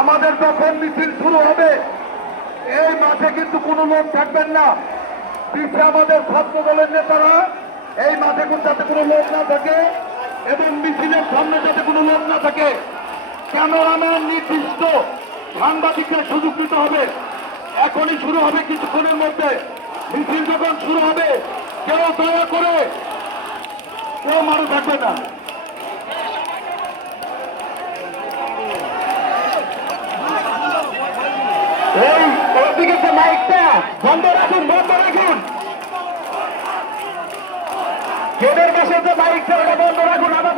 আমাদের যখন মিছিল শুরু হবে। এই মাঠে কিন্তু কোনো লোক থাকবেন না। পিছিয়ে আমাদের ছাত্র দলের নেতারা, এই মাঠে কিন্তু যাতে কোনো লোক না থাকে এবং মিছিলের সামনে যাতে কোনো লোক না থাকে। ক্যামেরাম্যান নির্দিষ্ট সাংবাদিকদের সুযোগ দিতে হবে। এখনই শুরু হবে কিছুক্ষণের মধ্যে। মিছিল যখন শুরু হবে, কেউ দয়া করে কেউ মারে থাকবে না। এই ওদিকে যে মাইকটা। বন্ধ রাখুন বন্ধ রাখুন। গেটের পাশে যে মাইকটা ওটা বন্ধ রাখুন আপাতত